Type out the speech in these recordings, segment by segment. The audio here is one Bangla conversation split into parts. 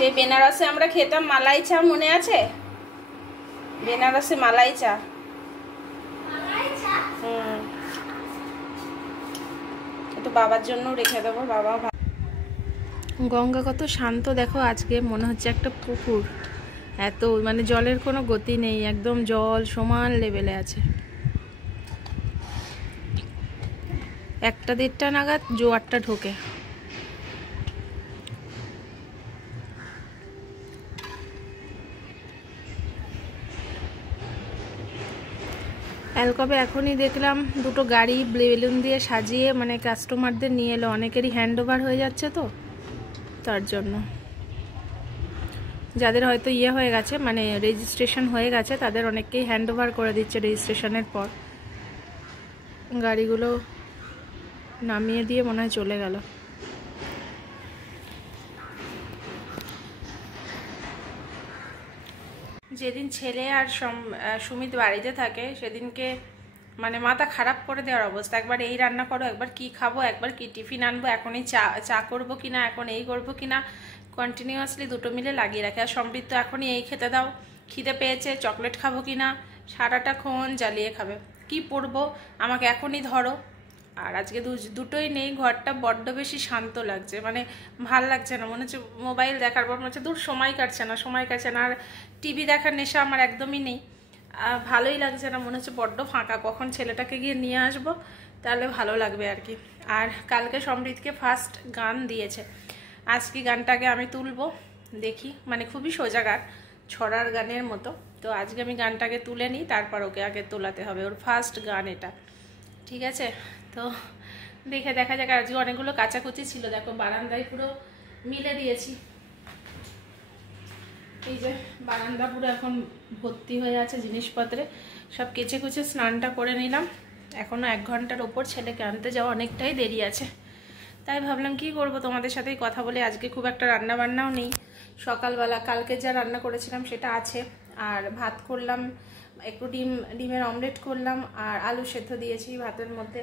সেই বেনারসে আমরা খেতাম মালাই চা, মনে আছে? বেনারসে মালাই চা। একটু বাবার জন্য রেখে দেবো, বাবা। গঙ্গা কত শান্ত দেখো আজকে, মনে হচ্ছে একটা পুকুর। এত মানে জলের কোনো গতি নেই, একদম জল সমান লেভেলে আছে। 1টা-1:30টা নাগাদ জোয়ারটা ঢোকে। অ্যালকবে এখনই দেখলাম 2টো গাড়ি বেলুন দিয়ে সাজিয়ে মানে কাস্টমারদের নিয়ে এলো। অনেকেরই হ্যান্ড ওভার হয়ে যাচ্ছে তো, তার জন্য যাদের হয়তো ইয়ে হয়ে গেছে মানে রেজিস্ট্রেশন হয়ে গেছে তাদের অনেককেই হ্যান্ড ওভার করে দিচ্ছে রেজিস্ট্রেশনের পর। গাড়িগুলো নামিয়ে দিয়ে মনে হয় চলে গেল। যেদিন ছেলে আর সুমিত বাড়িতে থাকে সেদিনকে মানে মাথা খারাপ করে দেওয়ার অবস্থা। একবার এই রান্না করো, একবার কি খাবো, একবার কি টিফিন আনবো, এখন এই চা করবো কিনা, এখন এই করবো কিনা, কন্টিনিউয়াসলি 2টো মিলে লাগিয়ে রাখে। আর সমৃদ্ধ এখনই এই খেতে দাও, খিদে পেয়েছে, চকলেট খাবো কিনা, সারাটা ক্ষণ জ্বালিয়ে খাবে। কি পরবো, আমাকে এখনই ধরো। আর আজকে দুটোই নেই। ঘরটা বড্ড বেশি শান্ত লাগছে, মানে ভাল লাগছে না। মনে হচ্ছে মোবাইল দেখার পর মনে হচ্ছে দূর সময় কাটছে না। আর টিভি দেখার নেশা আমার একদমই নেই। ভালোই লাগছে না, মনে হচ্ছে বড্ড ফাঁকা। কখন ছেলেটাকে গিয়ে নিয়ে আসবো তাহলে ভালো লাগবে আর কি। আর কালকে সমৃদ্ধকে ফার্স্ট গান দিয়েছে, আজকে গানটাকে আমি তুলবো, দেখি। মানে খুবই সোজা গান, ছড়ার গানের মতো। তো আজকে আমি গানটাকে তুলে নিই, তারপর ওকে আগে তোলাতে হবে। ওর ফার্স্ট গান এটা, ঠিক আছে? তো দেখে দেখা যাক। আজকে অনেকগুলো কাচাকুচি ছিল, দেখো বারান্দায় পুরো মিলে দিয়েছি। এই যে বারান্দা পুরো এখন ভর্তি হয়ে আছে জিনিসপত্রে, সব কেচে কুচে স্নানটা করে নিলাম। এখনো 1 ঘন্টার ওপর ছেলেকে আনতে যাওয়া, অনেকটাই দেরি আছে। তাই ভাবলাম কি করব, তোমাদের সাথেই কথা বলে। আজকে খুব একটা রান্না বান্নাও নেই। সকালবেলা কালকে যা রান্না করেছিলাম সেটা আছে, আর ভাত করলাম, একটু ডিমের অমলেট করলাম, আর আলু সেদ্ধ দিয়েছি ভাতের মধ্যে,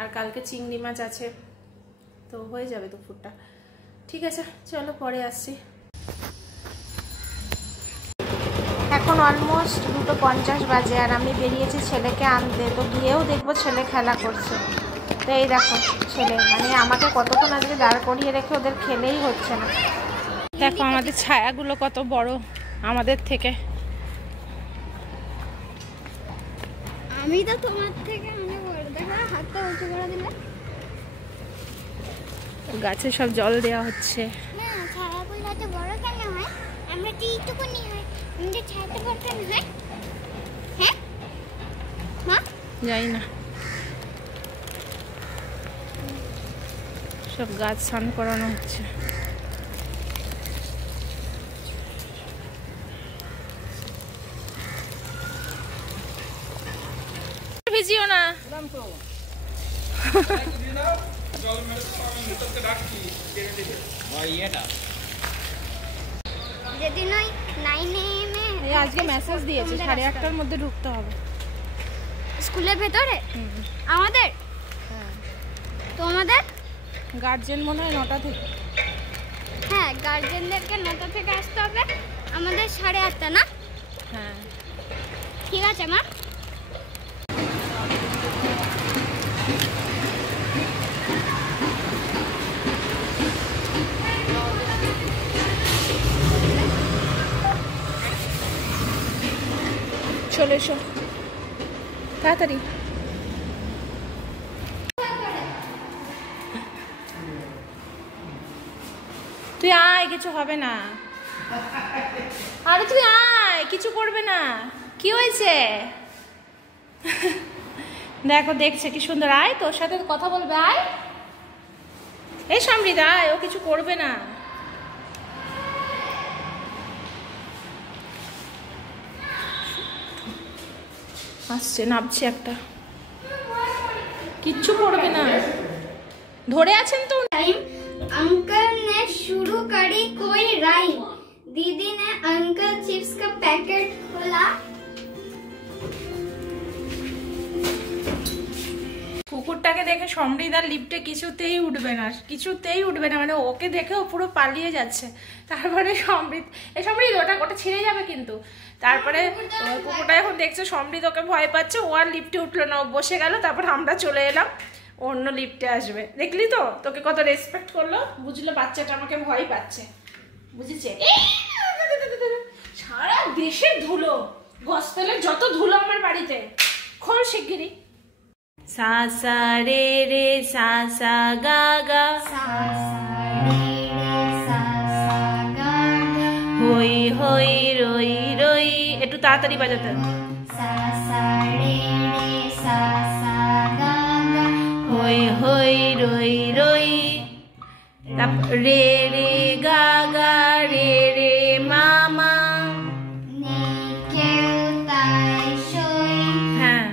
আর কালকে চিংড়ি মাছ আছে। তো হয়ে যাবে দুপুরটা। ঠিক আছে, চলো পরে আসছি। এখন অলমোস্ট 2:50 বাজে, আর আমি বেরিয়েছি ছেলেকে আনতে। তো গিয়েও দেখবো ছেলে খেলা করছে। তো এই দেখো ছেলে, মানে আমাকে কতক্ষণ আজকে দাঁড় করিয়ে রেখে ওদের খেলেই হচ্ছে না। দেখো আমাদের ছায়াগুলো কত বড় আমাদের থেকে। আমি তো তোমার থেকে অনেক বড়, দেখো হাতটা উঁচু করে দিলে। গাছে সব জল দেওয়া হচ্ছে। না, ছায়াগুলো এত বড় কেন হয়? আমরা কি এইটুকুনি হয়, আমাদের ছায়াটা বড় কেন হয়? হ্যাঁ মা, জানি না। সব গাছ স্নান করানো হচ্ছে। ভিজিও না। যেদিন ওই 9 AM এই আজকে মেসেজ দিয়েছে 8:30টার মধ্যে ঢুকতে হবে স্কুলের ভেতরে। আমাদের তোমাদের গার্জেন মনে হয় 9টা থেকে। হ্যাঁ, গার্জেনদেরকে 9টা থেকে আসতে হবে, আমাদের 8:30 না? হ্যাঁ ঠিক আছে মা। চলে এসো তাড়াতাড়ি। তুই আয়, কিছু হবে না। আরে তুই আয়, কিছু করবে না। কি হয়েছে? দেখো দেখছে কি সুন্দর। আয়, তোর সাথে কথা বলবে। আয়, এই সমৃদ্ধ আয়, ও কিছু করবে না। আসছে, নামছে একটা, কিচ্ছু করবে না। ধরে আছেন তো। अंकल ने शुरू करी कोई राइम, दीदी ने अंकल चिप्स का पैकेट खोला। কুকুরটা মুখটাকে দেখে সমৃদ্ধার লিফটে কিছুতেই উঠবে না, কিছুতেই উঠবে না, মানে ওকে দেখেও পুরো পালিয়ে যাচ্ছে। তারপরে সমৃদ্ধ ওটা ওটা ছিঁড়ে যাবে কিন্তু। তারপরে কুকুরটা যখন দেখছে সমৃদ্ধ ওকে ভয় পাচ্ছে, ও আর লিফটে উঠলো না, ও বসে গেল। তারপর আমরা চলে এলাম, অন্য লিফটে আসবে। দেখলি তো তোকে কত রেসপেক্ট করলো, বুঝলো বাচ্চাটা আমাকে ভয় পাচ্ছে, বুঝেছে? সারা দেশের ধুলো, গসতেলের যত ধুলো আমার বাড়িতে, খোল শিগগিরি। সা সা রে রে সা সা গা গা, হই হই রই রই, একটু তাড়াতাড়ি বাজাতে। হই হই রই রই, রে রে গা গা, রে রে মামা, হ্যাঁ,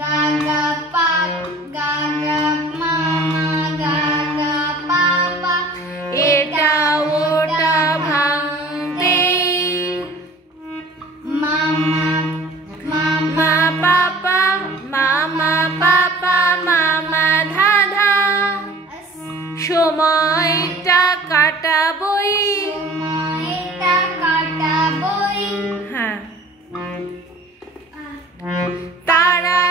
গা গা পাপ, গা গা মামা, গা গা পাপা, এটা ওটা ভাঙতে, মামা মামা পাপা, মামা পাপা, মামা ধাঁধা, সময়টা কাটাবই, সময়টা কাটাবই, হ্যাঁ, তারা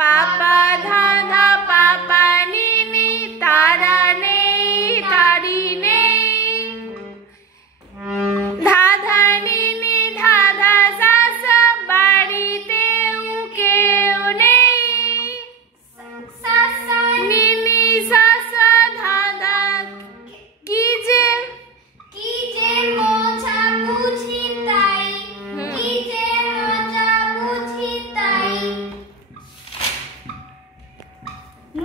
পাপা ধাঁধা, পাপা নিনি, তারা নেই তারি নেই, ধাঁধা নিনি ধাঁধা সাসা, বাড়িতেও কেউ নেই, সাসা নিনি সাসা ধাঁধা, কি যে মজা বুঝি তাই, কি যে মজা বুঝি তাই,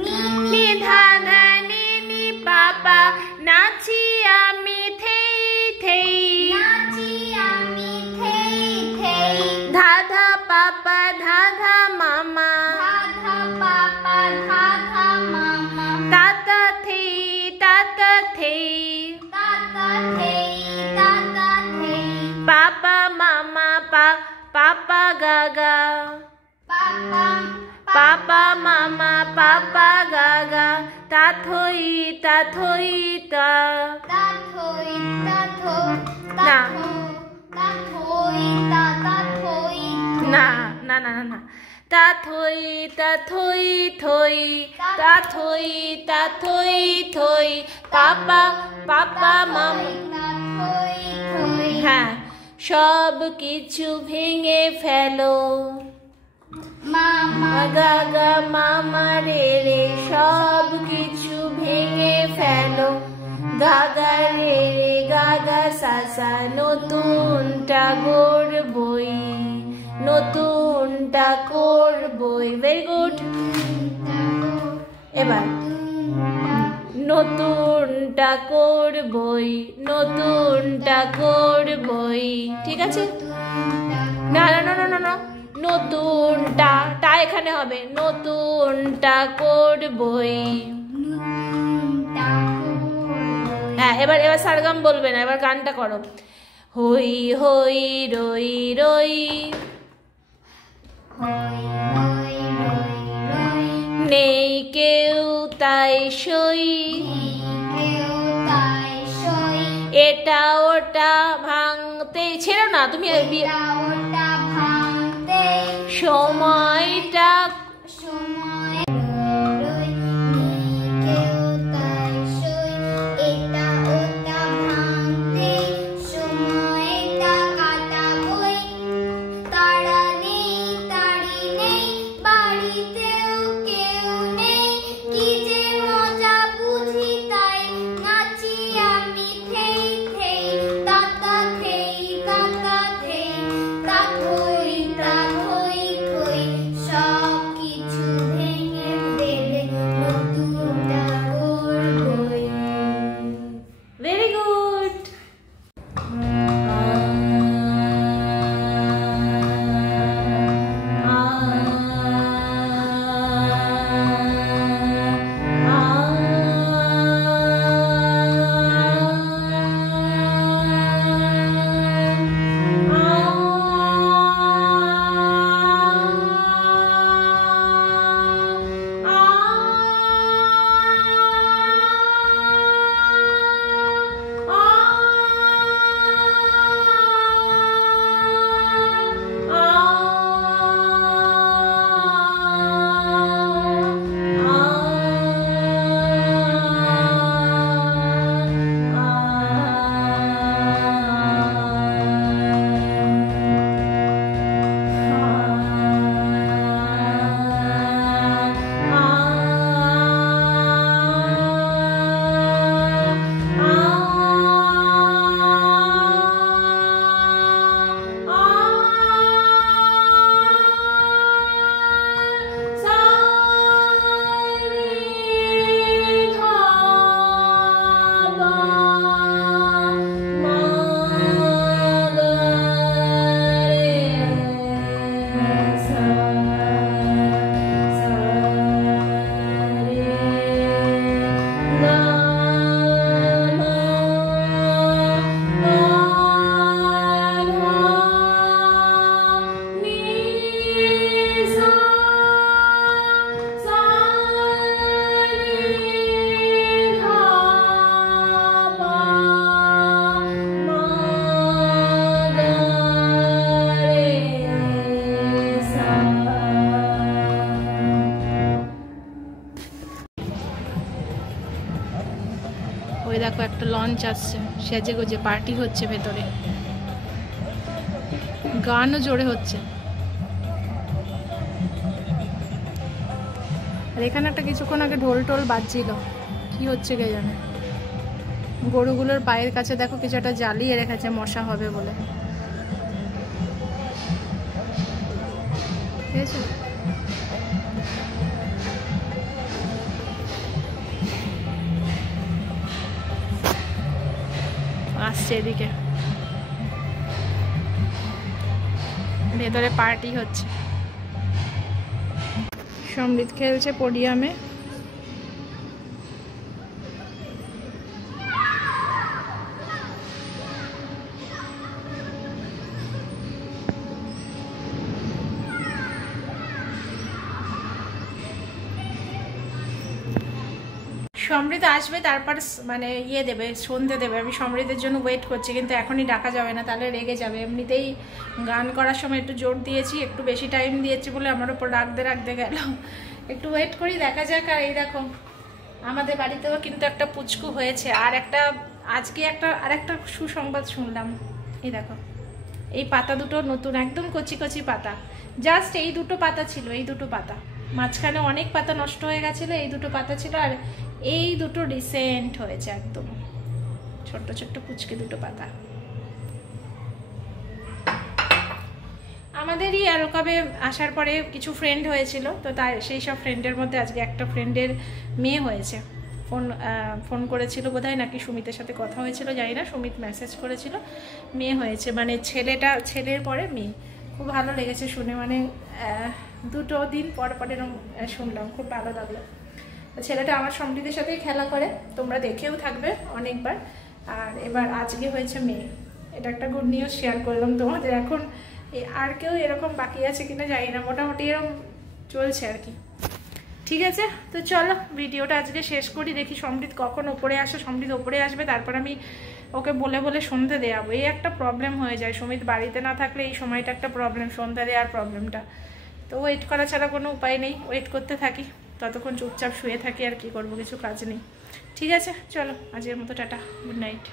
নিনি ধাঁধা নিনি পাপা, নাচি আমি থেই থেই, নাচি আমি থেই থেই, ধাঁধা পাপা ধাঁধা মামা, ধাধা পাপা ধাধা মামা, তাতা থেই তাতা থেই, তাতা থেই তাতা থেই, পাপা মামা পাপা গাগা, পাপা পাপা মামা পাপা গাগা, তাথই তাথই তা, তাথই তাথো না। তাথই তাথই, না না না না না, তাথই তাথই থই, তাথই তাথই থই, পাপা পাপা মামা, তাথই থই, হ্যাঁ, সব কিছু ভেঙে ফেলো, মামা গাগা মামা রে রে, সব কিছু ভেঙে ফেলো, গাগা রে রে গাগা সাসা, নতুনটা গড়বই, নতুনটা করবই। Very good. এবার নতুনটা করবই, নতুনটা করবই, ঠিক আছে? না না না না না না, নতুনটা টা এখানে হবে, নতুনটা করবই। হ্যাঁ, এবার সারগাম বলবে না, এবার গানটা করো। হই হই রই রই, নেই কেউ তাই সই, এটা ওটা ভাঙতে, ছেড়ো না তুমি, সময়টা একটা লঞ্চ আসছে, সেজে গুজে পার্টি হচ্ছে ভেতরে, গানও জোরে হচ্ছে। আর এখানে একটা কিছুক্ষণ আগে ঢোল টোল বাজছিল, কি হচ্ছে কে জানে। গরুগুলোর পায়ের কাছে দেখো কিছু একটা জ্বালিয়ে রেখেছে, মশা হবে বলে, ঠিক আছে। আসছে এদিকে, ভেতরে পার্টি হচ্ছে। সমৃদ্ধ খেলছে পোডিয়ামে। সমৃদ্ধ আসবে, তারপর মানে ইয়ে দেবে, সন্ধে দেবে। আমি সমৃদ্ধের জন্য ওয়েট করছি, কিন্তু এখনই ডাকা যাবে না, তাহলে রেগে যাবে। এমনিতেই গান করার সময় একটু জোর দিয়েছি, একটু বেশি টাইম দিয়েছি বলে আমার ওপর রাখতে রাখতে গেল। একটু ওয়েট করি, দেখা যাক। আর এই দেখো আমাদের বাড়িতেও কিন্তু একটা পুচকু হয়েছে। আর একটা আজকে আরেকটা সুসংবাদ শুনলাম। এই দেখো এই পাতা দুটো নতুন, একদম কচি কচি পাতা, জাস্ট এই দুটো পাতা ছিল, এই দুটো পাতা। মাঝখানে অনেক পাতা নষ্ট হয়ে গেছিলো, এই দুটো পাতা ছিল। আর এই দুটো রিসেন্ট হয়েছে, একদম ছোট্ট ছোট্ট পুচকে দুটো পাতা। আমাদেরই আর কবে আসার পরে কিছু ফ্রেন্ড হয়েছিল, তো তাই সেই সব ফ্রেন্ডের মধ্যে আজকে একটা ফ্রেন্ডের মেয়ে হয়েছে। ফোন করেছিল বোধহয়, নাকি সুমিতের সাথে কথা হয়েছিল জানি না, সুমিত মেসেজ করেছিল, মেয়ে হয়েছে। মানে ছেলের পরে মেয়ে। খুব ভালো লেগেছে শুনে, মানে 2 দিন পর এরকম শুনলাম, খুব ভালো লাগলো। ছেলেটা আমার সমৃদ্ধের সাথেই খেলা করে, তোমরা দেখেও থাকবে অনেকবার। আর এবার আজকে হয়েছে মেয়ে, এটা একটা গুড নিউজ শেয়ার করলাম তোমাদের। এখন আর কেউ এরকম বাকি আছে কিনা জানি না, মোটামুটি এরকম চলছে আর কি। ঠিক আছে, তো চলো ভিডিওটা আজকে শেষ করি। দেখি সমৃদ্ধ কখন ওপরে আসে। সমৃদ্ধ ওপরে আসবে, তারপর আমি ওকে বলে সন্ধে দেওয়াবো। এই একটা প্রবলেম হয়ে যায়, সমৃদ্ধ বাড়িতে না থাকলে এই সময়টা একটা প্রবলেম, সন্ধ্যা দেওয়ার প্রবলেমটা। তো ওয়েট করা ছাড়া কোনো উপায় নেই, ওয়েট করতে থাকি, ততক্ষণ চুপচাপ শুয়ে থাকি। আর কি করবো, কিছু কাজ নেই। ঠিক আছে, চলো আজকের মতো টাটা, গুড নাইট।